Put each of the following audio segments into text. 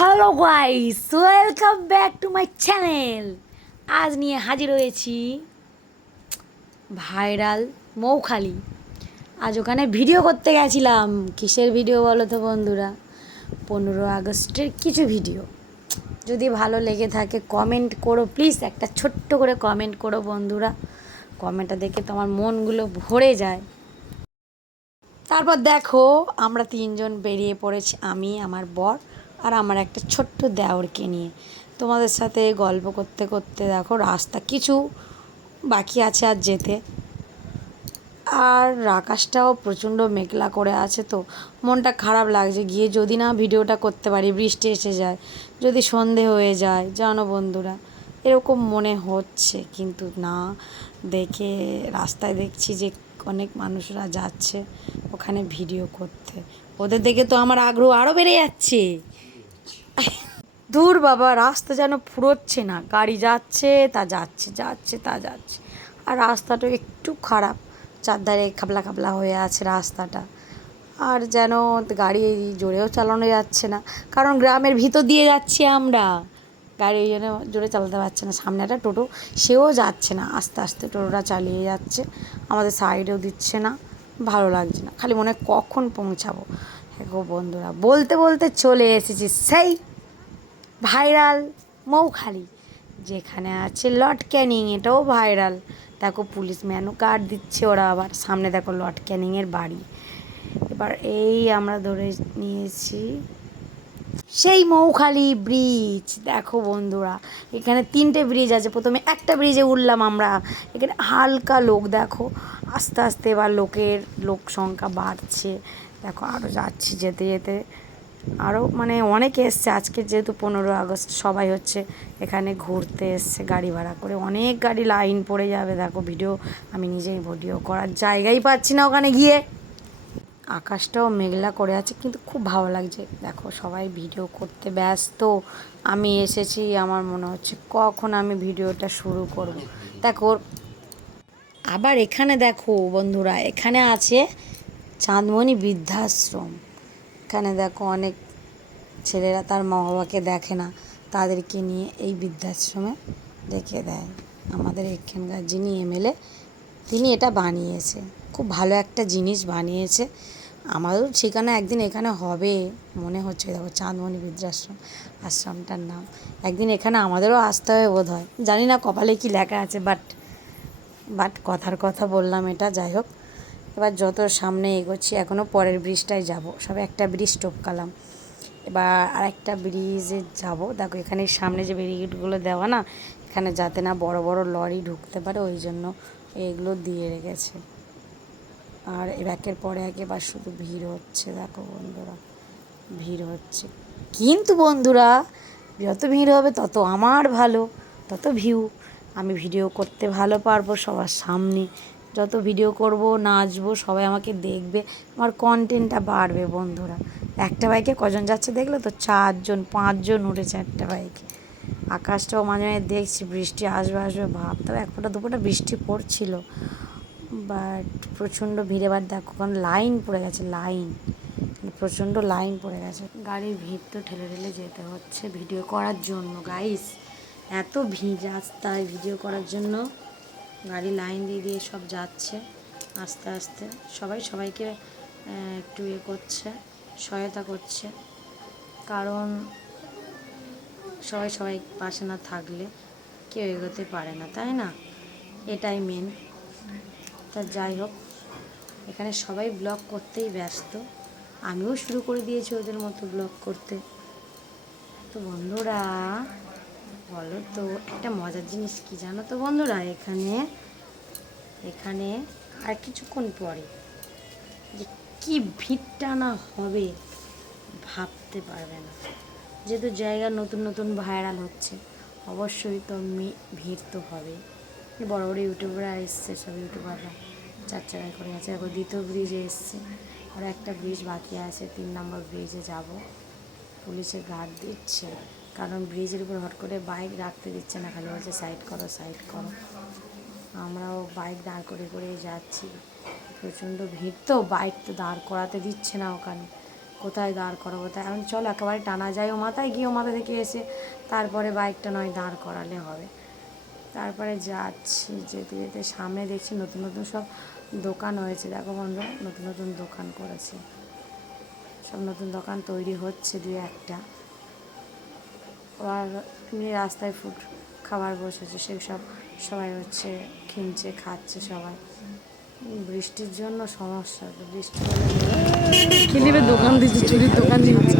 Hello guys, welcome back to my channel. আজ নিয়ে হাজির হয়েছি ভাইরাল মৌখালি। আজ ওখানে ভিডিও করতে গেছিলাম। কিসের ভিডিও বলো তো বন্ধুরা? 15 আগস্টের কিছু ভিডিও। যদি ভালো লেগে থাকে কমেন্ট করো প্লিজ, একটা ছোট্ট করে কমেন্ট করো বন্ধুরা। কমেন্টটা দেখে তো আমার মনগুলো ভরে যায়। তারপর দেখো, আমরা তিনজন বেরিয়ে পড়েছি, আমি, আমার বর আর আমার একটা ছোট্ট দেওরকে নিয়ে। তোমাদের সাথে গল্প করতে করতে দেখো রাস্তা কিছু বাকি আছে আর যেতে। আর আকাশটাও প্রচণ্ড মেঘলা করে আছে, তো মনটা খারাপ লাগছে। গিয়ে যদি না ভিডিওটা করতে পারি, বৃষ্টি এসে যায়, যদি সন্ধে হয়ে যায়, জানো বন্ধুরা, এরকম মনে হচ্ছে। কিন্তু না, দেখে রাস্তায় দেখছি যে অনেক মানুষরা যাচ্ছে ওখানে ভিডিও করতে। ওদের দেখে তো আমার আগ্রহ আরও বেড়ে যাচ্ছে। দূর বাবা, রাস্তা যেন ফুরোচ্ছে না, গাড়ি যাচ্ছে তা যাচ্ছে, যাচ্ছে তা যাচ্ছে। আর রাস্তাটা একটু খারাপ, চারধারে খাবলা খাবলা হয়ে আছে রাস্তাটা। আর যেন গাড়ি জোরেও চালানো যাচ্ছে না, কারণ গ্রামের ভিতর দিয়ে যাচ্ছি আমরা। গাড়ি ওই জন্য জোরে চালাতে পারছে না। সামনে একটা টোটো, সেও যাচ্ছে না, আস্তে আস্তে টোটোটা চালিয়ে যাচ্ছে, আমাদের সাইডেও দিচ্ছে না। ভালো লাগছে না, খালি মনে হয় কখন পৌঁছাবো। হ্যাঁ গো বন্ধুরা, বলতে বলতে চলে এসেছি সেই ভাইরাল মৌখালি, যেখানে আছে লর্ড ক্যানিং। এটাও ভাইরাল। দেখো পুলিশম্যানও গার্ড দিচ্ছে ওরা, আবার সামনে দেখো লর্ড ক্যানিংয়ের বাড়ি। এবার এই আমরা ধরে নিয়েছি সেই মৌখালি ব্রিজ। দেখো বন্ধুরা, এখানে 3টে ব্রিজ আছে। প্রথমে একটা ব্রিজে উঠলাম আমরা। এখানে হালকা লোক, দেখো আস্তে আস্তে এবার লোক সংখ্যা বাড়ছে। দেখো আরও যাচ্ছি, যেতে যেতে আরও মানে অনেকে এসছে আজকে, যেহেতু 15 আগস্ট, সবাই হচ্ছে এখানে ঘুরতে এসছে গাড়ি ভাড়া করে। অনেক গাড়ি লাইন পড়ে যাবে। দেখো ভিডিও, আমি নিজেই ভিডিও করার জায়গাই পাচ্ছি না ওখানে গিয়ে। আকাশটাও মেঘলা করে আছে, কিন্তু খুব ভালো লাগছে। দেখো সবাই ভিডিও করতে ব্যস্ত, আমি এসেছি, আমার মনে হচ্ছে কখন আমি ভিডিওটা শুরু করব। দেখো আবার এখানে দেখো বন্ধুরা, এখানে আছে চাঁদমণি বৃদ্ধাশ্রম। এখানে দেখো অনেক ছেলেরা তার মা বাবাকে দেখে না, তাদেরকে নিয়ে এই বৃদ্ধাশ্রমে রেখে দেয়। আমাদের এখানকার যিনি এমএলএ, তিনি এটা বানিয়েছে। খুব ভালো একটা জিনিস বানিয়েছে। আমারও ঠিকানা একদিন এখানে হবে মনে হচ্ছে। দেখো চাঁদমণি বৃদ্ধাশ্রম, আশ্রমটার নাম। একদিন এখানে আমাদেরও আসতে হবে বোধ হয়, জানি না কপালে কি লেখা আছে, বাট কথার কথা বললাম এটা। যাই হোক, এবার যত সামনে এগোচ্ছি, এখনও পরের ব্রিজটায় যাব। সবে একটা ব্রিজ টপকালাম, এবার আরেকটা ব্রিজে যাব। দেখো এখানে সামনে যে ব্যারিকেডগুলো দেওয়া না, এখানে যাতে না বড় বড় লরি ঢুকতে পারে, ওই জন্য এগুলো দিয়ে রেখেছে। আর একের পরে একেবার শুধু ভিড় হচ্ছে। দেখো বন্ধুরা, ভিড় হচ্ছে, কিন্তু বন্ধুরা যত ভিড় হবে তত আমার ভালো, তত ভিউ। আমি ভিডিও করতে ভালো পারবো সবার সামনে। যত ভিডিও করব, নাচবো, সবাই আমাকে দেখবে, আমার কন্টেন্টটা বাড়বে বন্ধুরা। একটা বাইকে কজন যাচ্ছে দেখলে তো? 4জন 5জন উঠেছে একটা বাইকে। আকাশটাও মাঝে মাঝে দেখছি বৃষ্টি আসবে আসবে ভাব, তবে এক ফোঁটা দুফোঁটা বৃষ্টি পড়ছিল। বাট প্রচণ্ড ভিড়। এবার দেখো কারণ লাইন পড়ে গেছে, প্রচণ্ড লাইন পড়ে গেছে। গাড়ির ভিড় তো ঠেলে ঠেলে যেতে হচ্ছে ভিডিও করার জন্য। গাইস, এত ভিড় রাস্তায় ভিডিও করার জন্য, গাড়ি লাইন দিয়ে দিয়ে সব যাচ্ছে আস্তে আস্তে। সবাই সবাইকে একটু করছে, সহায়তা করছে, কারণ সবাই সবাই পাশে না থাকলে কেউ এগোতে পারে না, তাই না? এটাই মেন। তা যাই হোক, এখানে সবাই ব্লগ করতেই ব্যস্ত, আমিও শুরু করে দিয়েছি ওদের মতো ব্লগ করতে। তো বন্ধুরা বলো তো, একটা মজার জিনিস কি জানো তো বন্ধুরা? এখানে আর কিছুক্ষণ পরে যে কি ভিড়টা না হবে ভাবতে পারবে না। যেহেতু জায়গা নতুন নতুন ভাইরাল হচ্ছে, অবশ্যই তো ভিড় তো হবে। বড় বড় ইউটিউবাররা এসছে, সব ইউটিউবাররা 4 চাকায় করে আছে। এখন দ্বিতীয় ব্রিজে এসছে, আর একটা ব্রিজ বাকি আছে, 3 নম্বর ব্রিজে যাব। পুলিশে গার্ড দিচ্ছে, কারণ ব্রিজের উপর হট করে বাইক রাখতে দিচ্ছে না, খালি বলছে সাইড করো সাইড করো। আমরাও বাইক দাঁড় করে করে যাচ্ছি, প্রচণ্ড ভিড় তো, বাইক তো দাঁড় করাতে দিচ্ছে না ওখানে। কোথায় দাঁড় করাবো, তাই এখন চলো একেবারে টানা যায় ও মাথায়, গিয়ে ও মাথা থেকে এসে তারপরে বাইকটা নয় দাঁড় করালে হবে। তারপরে যাচ্ছি, যেতে যেতে সামনে দেখছি নতুন নতুন সব দোকান হয়েছে। দেখো বন্ধুরা, নতুন নতুন দোকান করেছে, সব নতুন দোকান তৈরি হচ্ছে দু একটা। আর এমনি রাস্তায় ফুড খাবার বসেছে, সেসব সবাই হচ্ছে কিনছে, খাচ্ছে সবাই। বৃষ্টির জন্য সমস্যা, তো বৃষ্টি হলে কিলিপের দোকান দিয়েছে, চুরির দোকান দিয়েছে।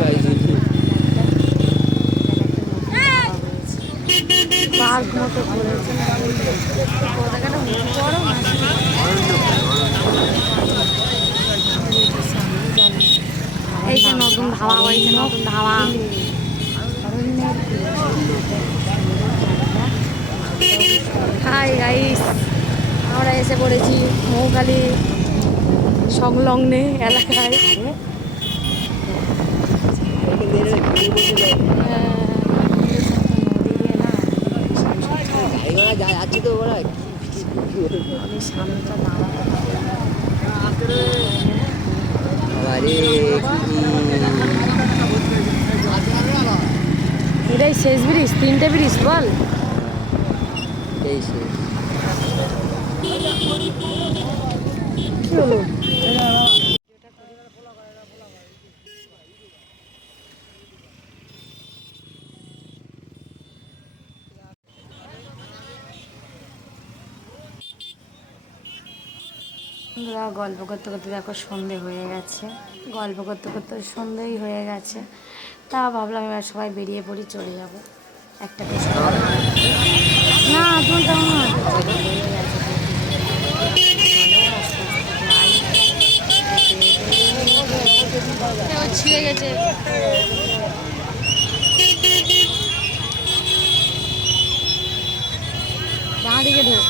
পার্ক মতো করেছে, বড় এই যে নতুন ধাবা হয়েছে, নতুন ধাবা। হাই গাইস, আমরা এসে পড়েছি মৌখালি সংলগ্নে এলাকায়। সামনেটা দাঁড়াতে এটাই শেষ ব্রিজ, 3টে ব্রিজ বল। কি হলো? গল্প করতে করতে দেখো সন্ধে হয়ে গেছে, গল্প করতে করতে সন্ধেই হয়ে গেছে। তা ভাবলাম এবার সবাই বেরিয়ে পড়ি, চলে যাব একটা না তুমি কেমন ছিঁড়ে গেছে। বাঁ দিকে ঢোক।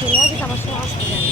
চলে আসি, আমার সঙ্গে আসতে জানি।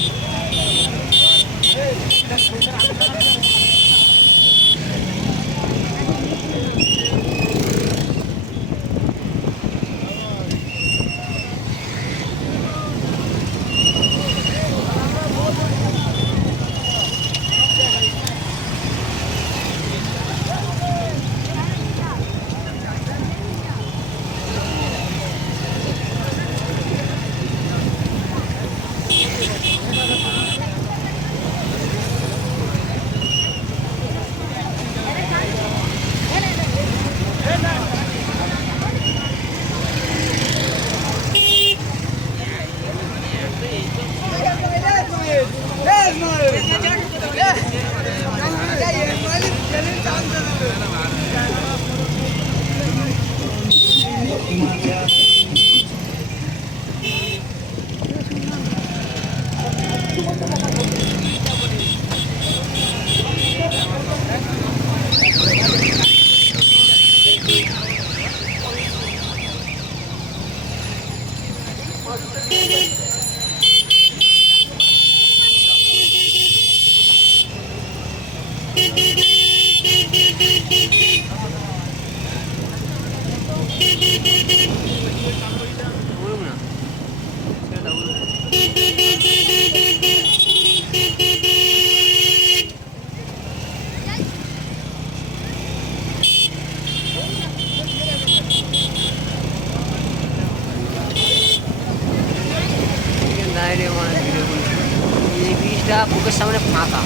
এই ব্রিজটা বুকের সামনে ফাঁকা।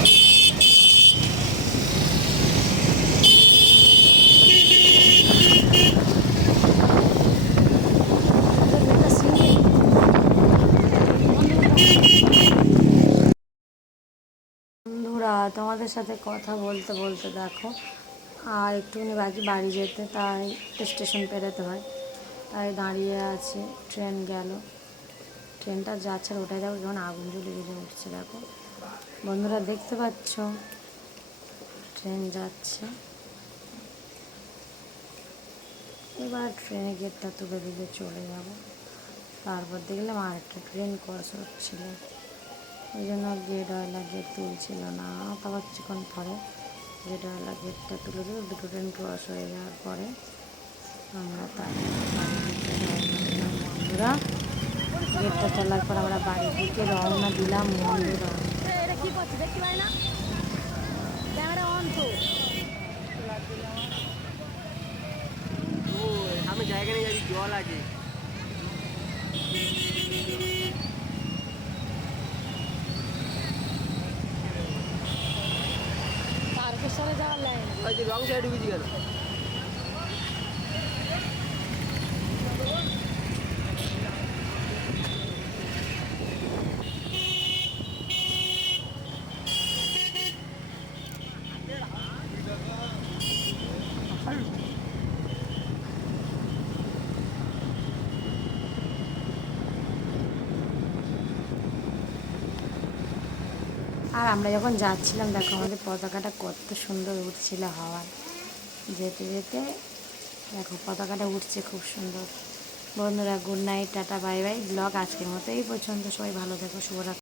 বন্ধুরা, তোমাদের সাথে কথা বলতে বলতে দেখো আর একটুখানি বাকি বাড়ি যেতে, তাই স্টেশন পেরোতে হয়, তাই দাঁড়িয়ে আছি। ট্রেন গেল, ট্রেনটা যাচ্ছে, আর ওটাই দেখো কেমন আগুন জ্বলে জ্বলে উঠছে। দেখো বন্ধুরা, দেখতে পাচ্ছ ট্রেন যাচ্ছে। এবার ট্রেনের গেটটা তুলে দিতে চলে যাব। তারপর দেখলাম আর একটা ট্রেন ক্রস হচ্ছিল। ওই জন্য গেটওয়ালা গেট তুলছিল না, তারপর কিছুক্ষণ পরে গেটওয়ালা গেটটা তুলে দিল। দুটো ট্রেন ক্রস হয়ে যাওয়ার পরে আমরা তারপর বাড়ির দিকে রওনা দিলাম বন্ধুরা। গেটটা চলার পর আমরা বাড়ির দিকে রওনা দিলাম বন্ধুরা। এটা কি করছে দেখতে পাই না, ক্যামেরা অন তো। ও আমি জায়গা নিয়ে যাচ্ছি, জল আছে। তারকেশ্বরে যাওয়ার লাইন। রং সাইড ঢুকেছি কেন? আর আমরা যখন যাচ্ছিলাম দেখো আমাদের পতাকাটা কত সুন্দর উঠছিল হাওয়ায়, যেতে যেতে দেখো পতাকাটা উঠছে খুব সুন্দর। বন্ধুরা good night, tata bye bye. Blog আজকের মতো এই পর্যন্ত। সবাই ভালো থেকো, শুভরাত্রি।